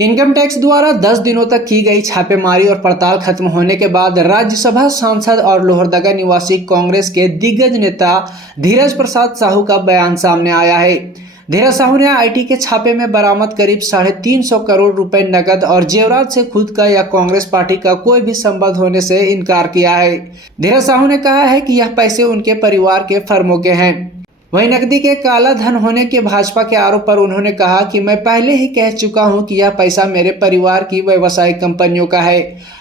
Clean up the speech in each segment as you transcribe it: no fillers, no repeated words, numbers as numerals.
Income tax द्वारा 10 दिनों तक की गई छापेमारी और पड़ताल खत्म होने के बाद राज्यसभा सांसद और लोहरदगा निवासी कांग्रेस के दिग्गज नेता धीरज प्रसाद साहू का बयान सामने आया है। धीरज साहू ने आईटी के छापे में बरामद करीब 350 करोड़ रुपए नकद और जेवरात से खुद का या कांग्रेस पार्टी का कोई भी संबंध होने से इनकार किया है। धीरज साहू ने कहा है कि यह पैसे उनके परिवार के फर्मों के हैं। वहीं नकदी के काला धन होने के भाजपा के आरोप पर उन्होंने कहा कि मैं पहले ही कह चुका हूं कि यह पैसा मेरे परिवार की व्यावसायिक कंपनियों का है।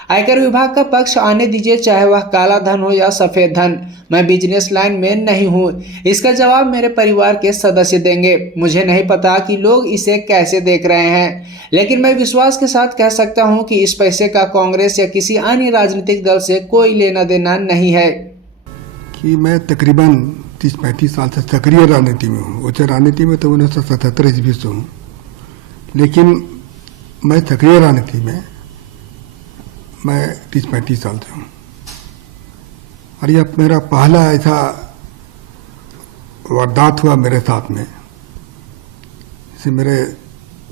आयकर विभाग का पक्ष आने दीजिए, चाहे वह काला धन हो या सफेद धन। मैं बिजनेस लाइन में नहीं हूं। इसका जवाब मेरे परिवार के सदस्य देंगे। मुझे नहीं पता कि लोग इसे कैसे देख रहे हैं, लेकिन मैं विश्वास के साथ कह सकता हूं कि इस पैसे का कांग्रेस या किसी अन्य राजनीतिक दल से कोई लेना देना नहीं है। कि मैं तकरीबन 30-35 साल से सक्रिय राजनीति में हूँ। उच्च राजनीति में तो 1977 ईस्वी से हूँ, लेकिन मैं सक्रिय राजनीति में मैं 30-35 साल से हूँ। और यह मेरा पहला ऐसा वारदात हुआ मेरे साथ में, इससे मेरे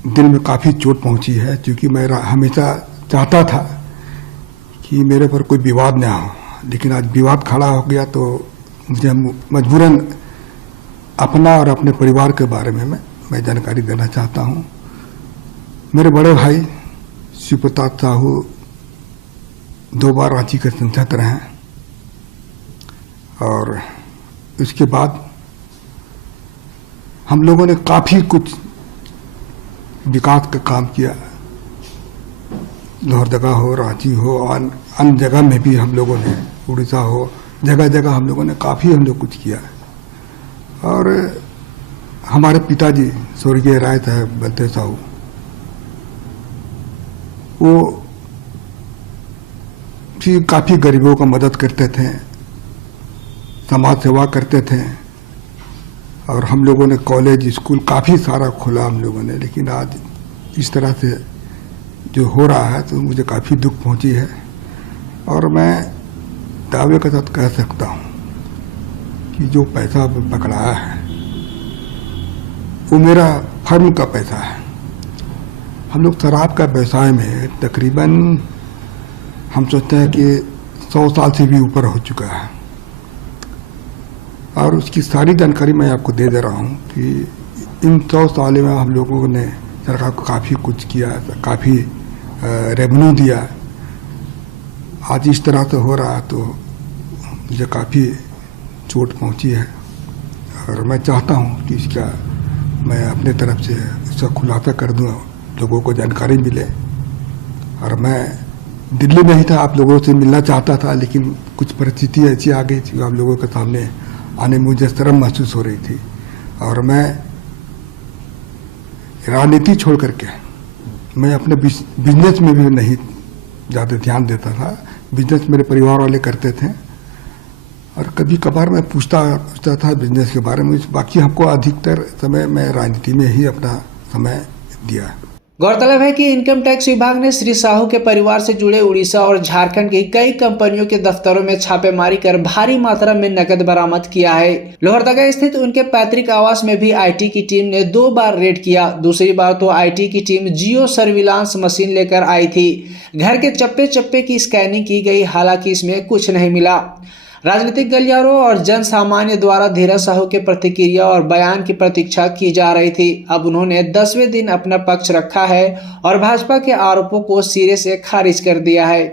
दिल में काफ़ी चोट पहुँची है, क्योंकि मैं हमेशा चाहता था कि मेरे पर कोई विवाद ना हो, लेकिन आज विवाद खड़ा हो गया तो मुझे मजबूरन अपना और अपने परिवार के बारे में मैं जानकारी देना चाहता हूँ। मेरे बड़े भाई शिव प्रताप साहू 2 बार रांची के सांसद रहे हैं, और इसके बाद हम लोगों ने काफ़ी कुछ विकास का काम किया। लोहरदगा हो, रांची हो, और अन्य जगह में भी हम लोगों ने, उड़ीसा हो, जगह जगह हम लोगों ने काफ़ी कुछ किया है। और हमारे पिताजी स्वर्गीय राय साहब बलदेव साहू, वो भी काफ़ी गरीबों का मदद करते थे, समाज सेवा करते थे, और हम लोगों ने कॉलेज स्कूल काफ़ी सारा खोला हम लोगों ने। लेकिन आज इस तरह से जो हो रहा है तो मुझे काफ़ी दुख पहुंची है, और मैं दावे के साथ कह सकता हूँ कि जो पैसा पकड़ाया है वो मेरा फर्म का पैसा है। हम लोग शराब का व्यवसाय में तकरीबन हम सोचते हैं कि 100 साल से भी ऊपर हो चुका है, और उसकी सारी जानकारी मैं आपको दे रहा हूँ कि इन 100 साल में हम लोगों ने सरकार को काफ़ी कुछ किया, काफ़ी रेवेन्यू दिया। आज इस तरह से हो रहा है तो मुझे काफ़ी चोट पहुंची है, और मैं चाहता हूं कि इसका मैं अपने तरफ से इसका खुलासा कर दूं, लोगों को जानकारी मिले। और मैं दिल्ली में ही था, आप लोगों से मिलना चाहता था, लेकिन कुछ परिस्थिति ऐसी आ गई थी, आप लोगों के सामने आने में मुझे शर्म महसूस हो रही थी। और मैं राजनीति छोड़ करके मैं अपने बिजनेस में भी नहीं ज़्यादा ध्यान देता था। बिजनेस मेरे परिवार वाले करते थे, और कभी कभार मैं पूछता था बिजनेस के बारे में। बाकी हमको अधिकतर समय मैं राजनीति में ही अपना समय दिया। गौरतलब है कि इनकम टैक्स विभाग ने श्री साहू के परिवार से जुड़े उड़ीसा और झारखंड की कई कंपनियों के दफ्तरों में छापेमारी कर भारी मात्रा में नकद बरामद किया है। लोहरदगा स्थित उनके पैतृक आवास में भी आईटी की टीम ने 2 बार रेड किया। दूसरी बार तो आईटी की टीम जियो सर्विलांस मशीन लेकर आई थी। घर के चप्पे चप्पे की स्कैनिंग की गई, हालांकि इसमें कुछ नहीं मिला। राजनीतिक गलियारों और जन सामान्य द्वारा धीरज साहू के प्रतिक्रिया और बयान की प्रतीक्षा की जा रही थी। अब उन्होंने 10वें दिन अपना पक्ष रखा है और भाजपा के आरोपों को सिरे से खारिज कर दिया है।